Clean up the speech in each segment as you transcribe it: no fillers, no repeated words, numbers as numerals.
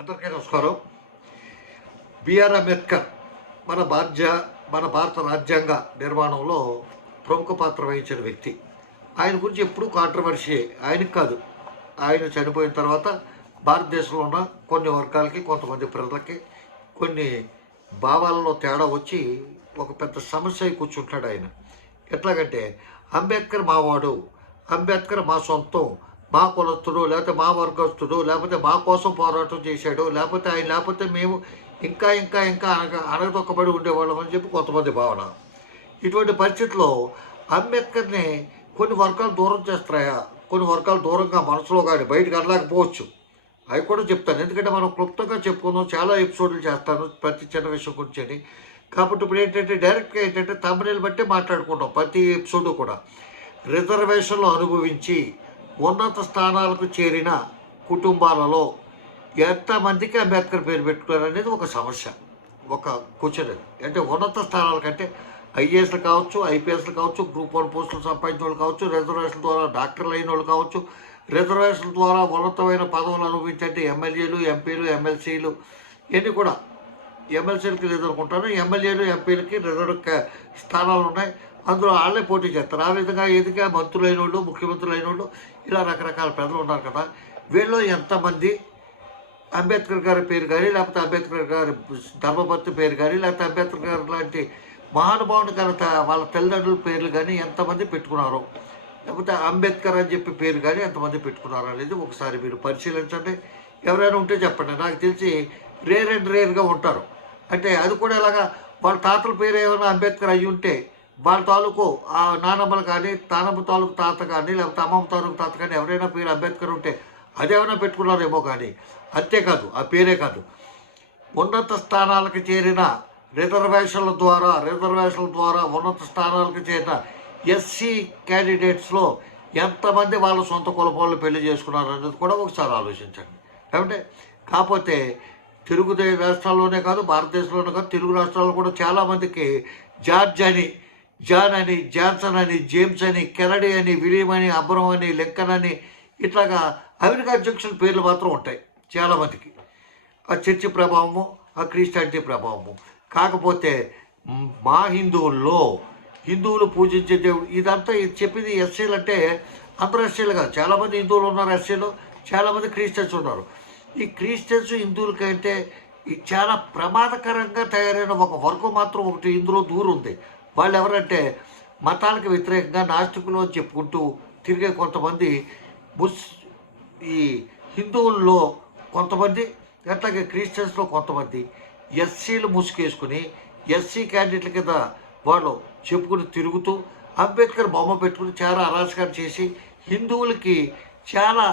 అందరికీ నమస్కారం. బిఆర్ అంబేద్కర్ మన భారత రాజ్యాంగ నిర్మాణంలో ప్రముఖ పాత్ర వహించిన వ్యక్తి. ఆయన గురించి ఎప్పుడూ కాంట్రవర్సీ. ఆయనకి కాదు, ఆయన చనిపోయిన తర్వాత భారతదేశంలో ఉన్న కొన్ని వర్గాలకి, కొంతమంది ప్రజలకి కొన్ని భావాలలో తేడా వచ్చి ఒక పెద్ద సమస్య అయి కూర్చుంటాడు ఆయన. ఎట్లాగంటే అంబేద్కర్ మావాడు, అంబేద్కర్ మా సొంతం, మా కులస్తుడు, లేకపోతే మా వర్గస్తుడు, లేకపోతే మా కోసం పోరాటం చేశాడు, లేకపోతే ఆయన లేకపోతే మేము ఇంకా ఇంకా ఇంకా అనగదొక్కబడి ఉండేవాళ్ళం అని చెప్పి కొంతమంది భావన. ఇటువంటి పరిస్థితుల్లో అంబేద్కర్ని కొన్ని వర్గాలు దూరం చేస్తాయా, కొన్ని వర్గాలు దూరంగా మనసులో కానీ బయటకు అనలేకపోవచ్చు. అవి కూడా చెప్తాను, ఎందుకంటే మనం క్లుప్తంగా చెప్పుకుందాం, చాలా ఎపిసోడ్లు చేస్తాను ప్రతి చిన్న విషయం గురించి. కాబట్టి ఇప్పుడు ఏంటంటే డైరెక్ట్గా ఏంటంటే తమిళని బట్టి మాట్లాడుకుంటాం ప్రతి ఎపిసోడ్ కూడా. రిజర్వేషన్లు అనుభవించి ఉన్నత స్థానాలకు చేరిన కుటుంబాలలో ఎంతమందికి అంబేద్కర్ పేరు పెట్టుకున్నారు అనేది ఒక సమస్య, ఒక క్వశ్చన్. అంటే ఉన్నత స్థానాల కంటే ఐఏఎస్లు కావచ్చు, ఐపీఎస్లు కావచ్చు, గ్రూప్ 1 పోస్టులు సంపాదించిన వాళ్ళు కావచ్చు, రిజర్వేషన్ ద్వారా డాక్టర్లు అయిన వాళ్ళు కావచ్చు, రిజర్వేషన్ ద్వారా ఉన్నతమైన పదవులు అనుభవించే ఎమ్మెల్యేలు, ఎంపీలు, ఎమ్మెల్సీలు ఇవన్నీ కూడా. ఎమ్మెల్సీలకి ఎదుర్కొంటారు, ఎమ్మెల్యేలు, ఎంపీలకి రిజర్వ్ స్థానాలు ఉన్నాయి, అందులో వాళ్ళే పోటీ చేస్తారు. ఆ విధంగా ఎదిగా మంత్రులైన వాళ్ళు, ముఖ్యమంత్రులు అయిన వాళ్ళు, ఇలా రకరకాల ప్రజలు ఉన్నారు కదా. వీళ్ళు ఎంతమంది అంబేద్కర్ గారి పేరు కానీ, లేకపోతే అంబేద్కర్ గారి ధర్మపత్ని పేరు కానీ, లేకపోతే అంబేద్కర్ గారు లాంటి మహానుభావుని కానీ వాళ్ళ తల్లిదండ్రుల పేర్లు కానీ ఎంతమంది పెట్టుకున్నారు, లేకపోతే అంబేద్కర్ అని చెప్పి పేరు కానీ ఎంతమంది పెట్టుకున్నారు అనేది ఒకసారి మీరు పరిశీలించండి. ఎవరైనా ఉంటే చెప్పండి. నాకు తెలిసి రేర్గా ఉంటారు. అంటే అది కూడా ఎలాగా, వాళ్ళ తాతల పేరు ఏమైనా అంబేద్కర్ అయ్యి ఉంటే వాళ్ళ తాలూకు ఆ నానమ్మలు కానీ, తానమ్మ తాలూకు తాత కానీ, లేకపోతే అమ్మమ్మ తాలూకు తాత కానీ ఎవరైనా పేరు అంబేద్కర్ ఉంటే అదేమైనా పెట్టుకున్నారేమో. కానీ అంతేకాదు, ఆ పేరే కాదు, ఉన్నత స్థానాలకు చేరిన రిజర్వేషన్ల ద్వారా ఉన్నత స్థానాలకు చేరిన ఎస్సీ క్యాండిడేట్స్లో ఎంతమంది వాళ్ళ సొంత కులపాలను పెళ్లి చేసుకున్నారు అనేది కూడా ఒకసారి ఆలోచించండి. ఏమంటే కాకపోతే తెలుగు రాష్ట్రాల్లోనే కాదు, భారతదేశంలోనే కాదు, తెలుగు రాష్ట్రాల్లో కూడా చాలామందికి జాన్ అని, జాన్సన్ అని, జేమ్స్ అని, కెనడీ అని, విలియం అని, అబ్రహం అని, లింకన్ అని, ఇట్లాగా అమెరికా జంక్షన్ పేర్లు మాత్రం ఉంటాయి చాలామందికి. ఆ చర్చి ప్రభావము, ఆ క్రిస్టియానిటీ ప్రభావము. కాకపోతే మా హిందువులు పూజించే దేవుడు ఇదంతా ఇది చెప్పింది. ఎస్సీలు అంటే అందరూ ఎస్సీలు కాదు, చాలామంది హిందువులు ఉన్నారు ఎస్సీలు, చాలామంది క్రిస్టియన్స్ ఉన్నారు. ఈ క్రిస్టియన్స్ హిందువులకంటే చాలా ప్రమాదకరంగా తయారైన ఒక వర్గం మాత్రం ఒకటి ఇందులో దూరుంది. వాళ్ళు ఎవరంటే మతాలకు వ్యతిరేకంగా నాస్తికులు అని చెప్పుకుంటూ తిరిగే కొంతమంది ఈ హిందువుల్లో కొంతమంది, అట్లాగే క్రిస్టియన్స్లో కొంతమంది ఎస్సీలు ముసుగేసుకుని ఎస్సీ క్యాండిడేట్ల కింద వాళ్ళు చెప్పుకుని తిరుగుతూ అంబేద్కర్ బొమ్మ పెట్టుకుని చాలా అరాచకాలు చేసి హిందువులకి చాలా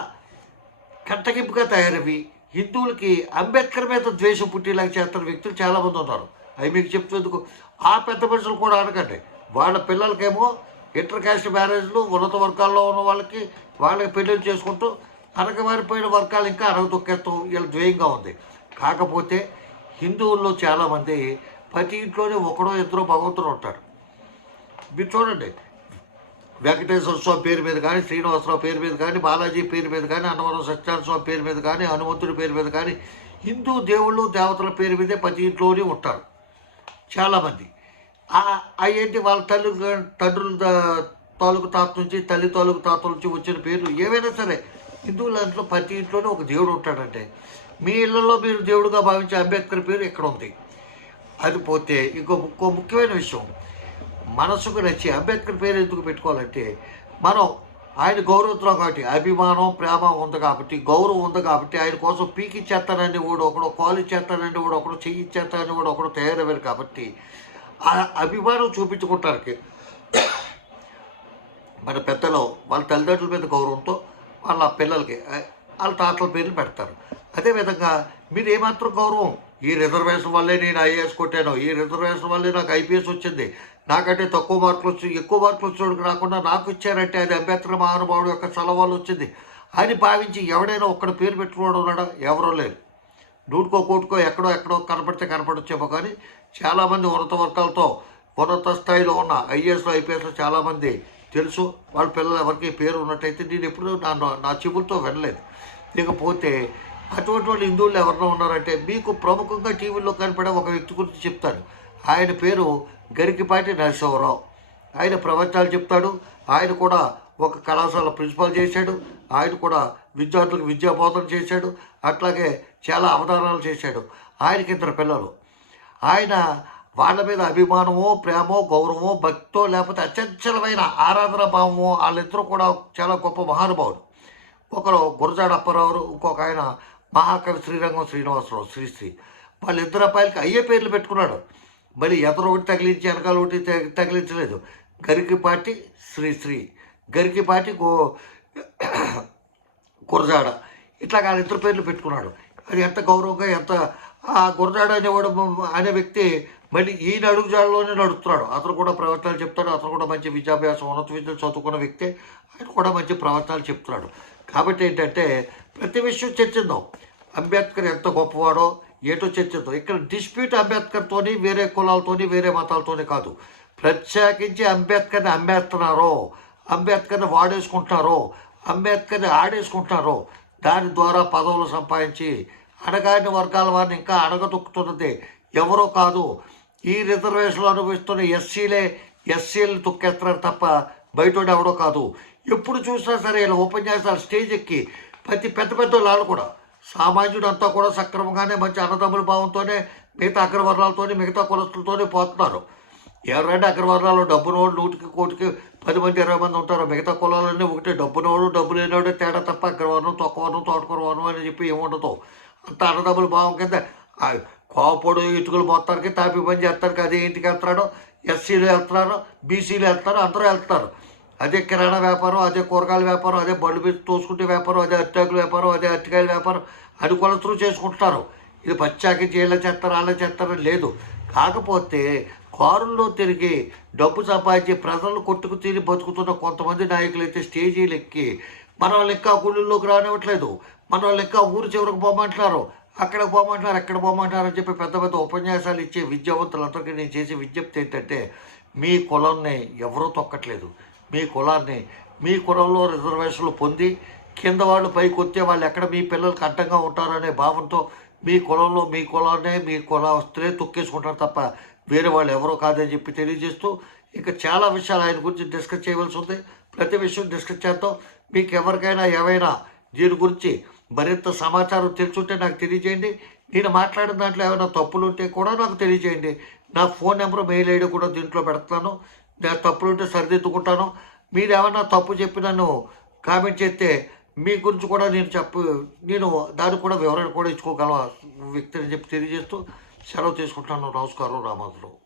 కంటగింపుగా తయారవి హిందువులకి అంబేద్కర్ మీద ద్వేషం పుట్టేలాగా చేస్తున్న వ్యక్తులు చాలామంది ఉన్నారు. అవి మీకు చెప్తేందుకు. ఆ పెద్ద మనుషులు కూడా అనకండి, వాళ్ళ పిల్లలకేమో ఇంటర్ కాస్ట్ మ్యారేజ్లు, ఉన్నత వర్గాల్లో ఉన్న వాళ్ళకి పెళ్ళిళ్ళు చేసుకుంటూ అనగమారిపోయిన వర్గాలు ఇంకా అనగదొక్కేస్తాం, వీళ్ళ ద్వేయంగా ఉంది. కాకపోతే హిందువుల్లో చాలామంది ప్రతి ఇంట్లోనే ఒకడో ఇద్దరు భగవంతుడు ఉంటారు. మీరు చూడండి, వెంకటేశ్వర స్వామి పేరు మీద కానీ, శ్రీనివాసరావు పేరు మీద కానీ, బాలాజీ పేరు మీద కానీ, అన్నవరం సత్యనారాయణ స్వామి పేరు మీద కానీ, హనుమంతుడి పేరు మీద కానీ, హిందూ దేవుళ్ళు దేవతల పేరు మీదే ప్రతి ఇంట్లోనే ఉంటారు చాలామంది. ఏంటి వాళ్ళ తండ్రుల తాలూకు తాత నుంచి, తల్లి తాలూకు తాతల నుంచి వచ్చిన పేర్లు ఏవైనా సరే హిందువుల దాంట్లో ప్రతి ఇంట్లోనే ఒక దేవుడు ఉంటాడంటే మీ ఇళ్లలో మీరు దేవుడుగా భావించే అంబేద్కర్ పేరు ఎక్కడ ఉంది. అది పోతే ఇంకో ముఖ్యమైన విషయం, మనసుకు నచ్చి అంబేద్కర్ పేరు ఎందుకు పెట్టుకోవాలంటే మనం ఆయన గౌరవిస్తున్నాం కాబట్టి, అభిమానం ప్రేమ ఉంది కాబట్టి, గౌరవం ఉంది కాబట్టి, ఆయన కోసం పీకిచ్చేస్తానని వాడు ఒకడు, కాలు ఇచ్చేస్తానని వాడు ఒకడు, చెయ్యి ఇచ్చేస్తానని వాడు ఒకడు తయారయ్యారు కాబట్టి ఆ అభిమానం చూపించుకుంటానికి మన పెద్దలు వాళ్ళ తల్లిదండ్రుల మీద గౌరవంతో వాళ్ళ పిల్లలకి వాళ్ళ తాతల పేర్లు పెడతారు. అదేవిధంగా మీరు ఏమాత్రం గౌరవం, ఈ రిజర్వేషన్ వల్లే నేను ఐఏఎస్ కొట్టాను, ఈ రిజర్వేషన్ వల్లే నాకు ఐపీఎస్ వచ్చింది, నాకంటే తక్కువ మార్కులు వచ్చి ఎక్కువ మార్కులు వచ్చేవాడికి రాకుండా నాకు ఇచ్చారంటే అది అంబేద్కర్ మహానుభావుడు యొక్క చలవాళ్ళు వచ్చింది అని భావించి ఎవడైనా ఒక్కడ పేరు పెట్టుకోవడం ఉన్నాడా? ఎవరో లేరు. నూటికో కోటికో ఎక్కడో కనపడొచ్చేమో. కానీ చాలామంది ఉన్నత వర్గాలతో ఉన్నత స్థాయిలో ఉన్న ఐఏఎస్లో, ఐపీఎస్లో చాలామంది తెలుసు. వాళ్ళ పిల్లలు ఎవరికి పేరు ఉన్నట్టయితే నేను ఎప్పుడు నా చెవులతో వినలేదు. ఇకపోతే అటువంటి వాళ్ళు హిందువులు ఎవరైనా ఉన్నారంటే మీకు ప్రముఖంగా టీవీలో కనపడే ఒక వ్యక్తి గురించి చెప్తాను. ఆయన పేరు గరికిపాటి నరసింహారావు. ఆయన ప్రవచనాలు చెప్తాడు. ఆయన కూడా ఒక కళాశాల ప్రిన్సిపాల్ చేశాడు. ఆయన కూడా విద్యార్థులకు విద్యాబోధన చేశాడు. అట్లాగే చాలా అవధానాలు చేశాడు. ఆయనకి 2 పిల్లలు. ఆయన వాళ్ళ మీద అభిమానమో, ప్రేమో, గౌరవమో, భక్తో లేకపోతే అచంచలమైన ఆరాధన భావమో వాళ్ళిద్దరూ కూడా చాలా గొప్ప మహానుభావులు. ఒకరు గురజాడ అప్పారావు, ఇంకొక ఆయన మహాకవి శ్రీరంగం శ్రీనివాసరావు శ్రీశ్రీ. వాళ్ళిద్దరు అబ్బాయిలకి అయ్యే పేర్లు పెట్టుకున్నాడు. మళ్ళీ ఎదరు ఒకటి తగిలించి వెనకాల ఒకటి తగిలించలేదు. గరికిపాటి శ్రీశ్రీ, గరికిపాటి గురజాడ, ఇట్లా వాళ్ళిద్దరు పేర్లు పెట్టుకున్నాడు. అది ఎంత గౌరవంగా ఎంత ఆ గురజాడ అనేవాడు అనే వ్యక్తి మళ్ళీ ఈయన అడుగుజాడలోనే నడుస్తున్నాడు. అతను కూడా ప్రవచనాలు చెప్తాడు. అతను కూడా మంచి విద్యాభ్యాసం ఉన్నత విద్యలు చదువుకున్న వ్యక్తే. ఆయన కూడా మంచి ప్రవచనాలు చెప్తున్నాడు. కాబట్టి ఏంటంటే ప్రతి విషయం చర్చిద్దాం. అంబేద్కర్ ఎంత గొప్పవాడో ఏటో చర్చిద్దాం. ఇక్కడ డిస్ప్యూట్ అంబేద్కర్తోని వేరే కులాలతోని వేరే మతాలతోని కాదు. ప్రత్యేకించి అంబేద్కర్ని అమ్మేస్తున్నారో, అంబేద్కర్ని వాడేసుకుంటున్నారో, అంబేద్కర్ని ఆడేసుకుంటున్నారో, దాని ద్వారా పదవులు సంపాదించి అణగారిన వర్గాల వారిని ఇంకా అణగదొక్కుతున్నది ఎవరో కాదు, ఈ రిజర్వేషన్లు అనుభవిస్తున్న ఎస్సీలను తొక్కేస్తున్నారు తప్ప బయటోడు ఎవడో కాదు. ఎప్పుడు చూసినా సరే ఇలా ఉపన్యాసాలు స్టేజ్ ఎక్కి ప్రతి పెద్ద వాళ్ళు కూడా సామాన్యుడు అంతా కూడా సక్రమంగానే మంచి అన్నదమ్ముల భావంతోనే మిగతా అగ్రవర్ణాలతోనే మిగతా కులస్తులతోనే పోతున్నారు. ఎవరంటే అగ్రవర్ణాలు డబ్బునోడు 100కి 1 10 మంది 20 మంది ఉంటారు. మిగతా కులాలన్నీ ఒకటే, డబ్బునోడు డబ్బు లేనివాడే తేడా తప్ప అగ్రవర్ణం తొక్కవర్ణం తోటకూరవర్ణం అని చెప్పి ఏముండదు. అంత అన్నదమ్ముల భావం కింద కోపడు ఇటుకలు మొత్తానికి తాపి పని చేస్తానికి అదే ఇంటికి వెళ్తున్నాడు. ఎస్సీలు వెళ్తున్నారు, బీసీలు వెళ్తున్నారు, అందరూ వెళ్తున్నారు. అదే కిరాణా వ్యాపారం, అదే కూరగాయల వ్యాపారం, అదే బళ్ళు మీద తోసుకుంటే వ్యాపారం, అదే అట్టాకుల వ్యాపారం, అదే అరటికాయల వ్యాపారం అని కొలతలు చేసుకుంటున్నారు. ఇది పచ్చాకి జైళ్ళ చేస్తారు వాళ్ళ చేస్తారని లేదు. కాకపోతే కారుల్లో తిరిగి డబ్బు సంపాదించి ప్రజలను కొట్టుకు తిరిగి బతుకుతున్న కొంతమంది నాయకులు అయితే స్టేజీలు ఎక్కి మన వాళ్ళు ఇంకా గుళ్ళల్లోకి రానివ్వట్లేదు, మన వాళ్ళు ఇంకా ఊరు చివరికి పోమంటున్నారు, అక్కడ పోమంటున్నారు, ఎక్కడ పోమంటున్నారు అని చెప్పి పెద్ద ఉపన్యాసాలు ఇచ్చే విద్యావంతులందరికీ నేను చేసే విజ్ఞప్తి ఏంటంటే, మీ కులాన్ని ఎవరూ తొక్కట్లేదు. మీ కులాన్ని, మీ కులంలో రిజర్వేషన్లు పొంది కింద వాళ్ళు పైకి వచ్చే వాళ్ళు ఎక్కడ మీ పిల్లలకి అడ్డంగా ఉంటారనే భావంతో మీ కులంలో మీ కులాన్నే మీ కులస్తులే తొక్కేసుకుంటారు తప్ప వేరే వాళ్ళు ఎవరో కాదని చెప్పి తెలియజేస్తూ, ఇంకా చాలా విషయాలు ఆయన గురించి డిస్కస్ చేయవలసి ఉంది. ప్రతి విషయం డిస్కస్ చేద్దాం. మీకు ఎవరికైనా ఏమైనా దీని గురించి మరింత సమాచారం తెలుసుంటే నాకు తెలియజేయండి. నేను మాట్లాడిన దాంట్లో ఏమైనా తప్పులు ఉంటే కూడా నాకు తెలియజేయండి. నా ఫోన్ నెంబర్, మెయిల్ ఐడి కూడా దీంట్లో పెడతాను. నా తప్పులు ఉంటే సరిదిద్దుకుంటాను. మీరు ఏమన్నా తప్పు చెప్పి నన్ను కామెంట్ చేస్తే మీ గురించి కూడా నేను దానికి కూడా వివరణ కూడా ఇచ్చుకోగల వ్యక్తిని చెప్పి తెలియజేస్తూ సెలవు తీసుకుంటాను. నమస్కారం. రామాధురావు.